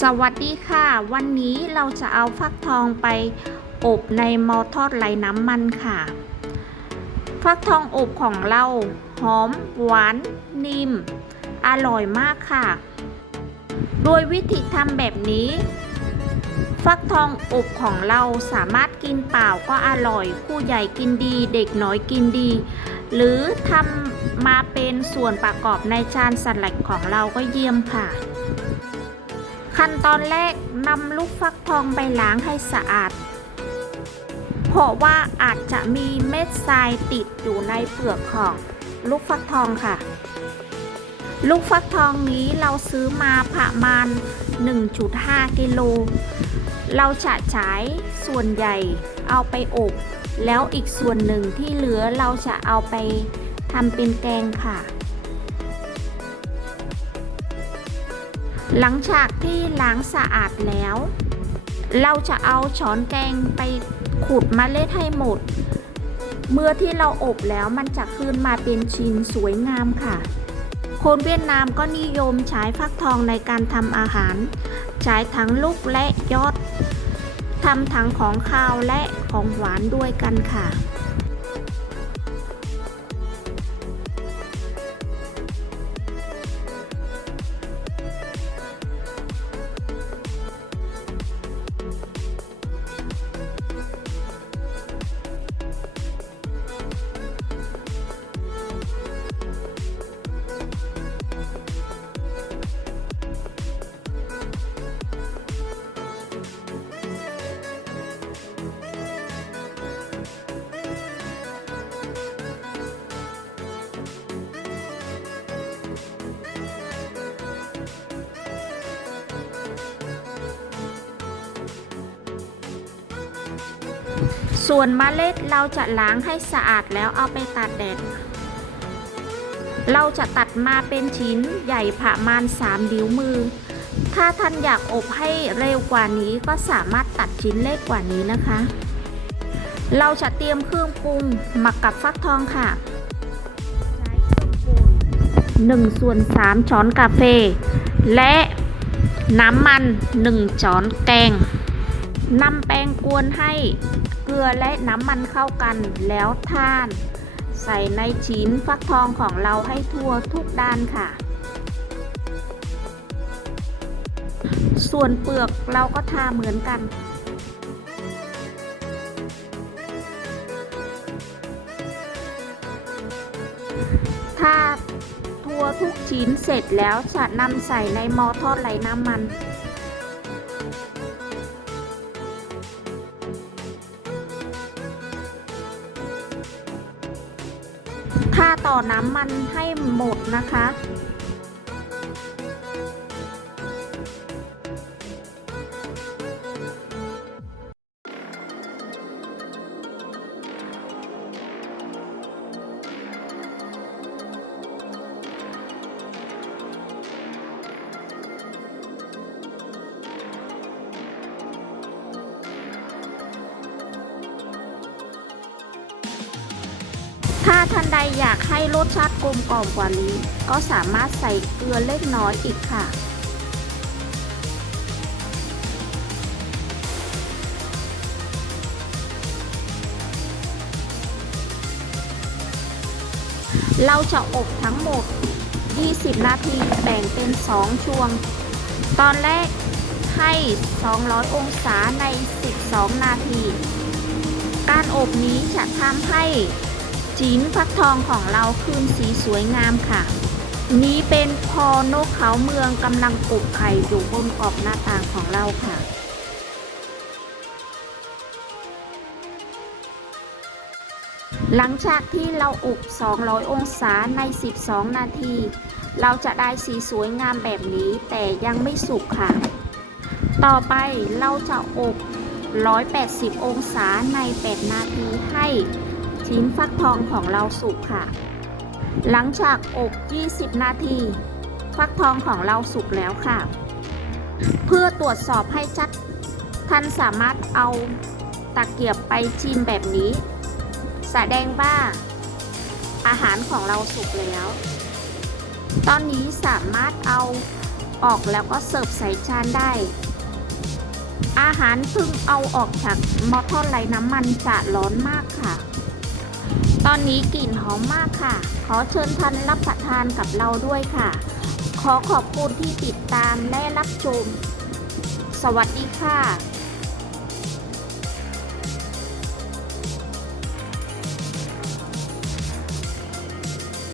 สวัสดีค่ะ วันนี้เราจะเอาฟักทองไปอบในหม้อทอดไร้น้ำมันค่ะ ฟักทองอบของเราหอม หวาน นิ่ม อร่อยมากค่ะ โดยวิธีทำแบบนี้ ฟักทองอบของเราสามารถกินเปล่าก็อร่อยผู้ใหญ่กินดีเด็กน้อยกินดี หรือทำมาเป็นส่วนประกอบในจานสลัดของเราก็เยี่ยมค่ะ ขั้นตอนแรกนำลูกฟักทองไปล้างให้สะอาด เพราะว่าอาจจะมีเม็ดทรายติดอยู่ในเปลือกของลูกฟักทองค่ะ ลูกฟักทองนี้เราซื้อมาประมาณ 1.5 กิโล เราจะใช้ส่วนใหญ่เอาไปอบ แล้วอีกส่วนหนึ่งที่เหลือเราจะเอาไปทำเป็นแกงค่ะ หลังจากที่ล้างสะอาดแล้ว เราจะเอาช้อนแกงไปขูดเมล็ดให้หมด เมื่อที่เราอบแล้วมันจะขึ้นมาเป็นชิ้นสวยงามค่ะ คนเวียดนามก็นิยมใช้ฟักทองในการทำอาหาร ใช้ทั้งลูกและยอดทำทั้งของคาวและของหวานด้วยกันค่ะ ส่วนมเมล็ดเราจะล้างให้สะอาดแล้วเอาไปตากแดด เราจะตัดมาเป็นชิ้นใหญ่ประมาณ 3 นิ้วมือ ถ้าท่านอยากอบให้เร็วกว่านี้ก็สามารถตัดชิ้นเล็กกว่านี้นะคะ เราจะเตรียมเครื่องปรุงหมักกับฟักทองค่ะใช้เครื่องปรุง1ส่วน3ช้อนกาแฟ และน้ำมัน 1 ช้อนแกง นำแป้งกวนให้เกลือและน้ำมันเข้ากันแล้วท่าน ใส่ในชิ้นฟักทองของเราให้ทั่วทุกด้านค่ะ ส่วนเปลือกเราก็ทาเหมือนกันถ้าทั่วทุกชิ้นเสร็จแล้วจะนำใส่ในหม้อทอดไร้น้ำมัน ต่อน้ำมันให้หมดนะคะ ถ้าท่านใดอยากให้รสชาติกลมกล่อมกว่านี้ ก็สามารถใส่เกลือเล็กน้อยอีกค่ะ เราจะอบทั้งหมด 20 นาทีแบ่งเป็น 2 ช่วง ตอนแรกให้ 200 องศาใน 12 นาที การอบนี้จะทำให้ จีนฟักทองของเราคืนสีสวยงามค่ะ นี้เป็นพอนกเขาเมืองกำลังกบไข่อยู่บนกรอบหน้าต่างของเราค่ะหลังจากที่เราอบ200 องศาใน 12 นาที เราจะได้สีสวยงามแบบนี้แต่ยังไม่สุกค่ะ ต่อไปเราจะอบ 180 องศาใน 8 นาทีให้ ชิ้นฟักทองของเราสุกค่ะ หลังจากอบ 20 นาที ฟักทองของเราสุกแล้วค่ะ เพื่อตรวจสอบให้ชัด ท่านสามารถเอาตะเกียบไปชิมแบบนี้ แสดงว่า อาหารของเราสุกแล้ว ตอนนี้สามารถเอาออกแล้วก็เสิร์ฟใส่จานได้ อาหารเพิ่งเอาออกจากหม้อทอดไร้น้ำมันจะร้อนมากค่ะ ตอนนี้กลิ่นหอมมากค่ะ ขอเชิญท่านรับประทานกับเราด้วยค่ะ ขอขอบคุณที่ติดตามและรับชม สวัสดีค่ะ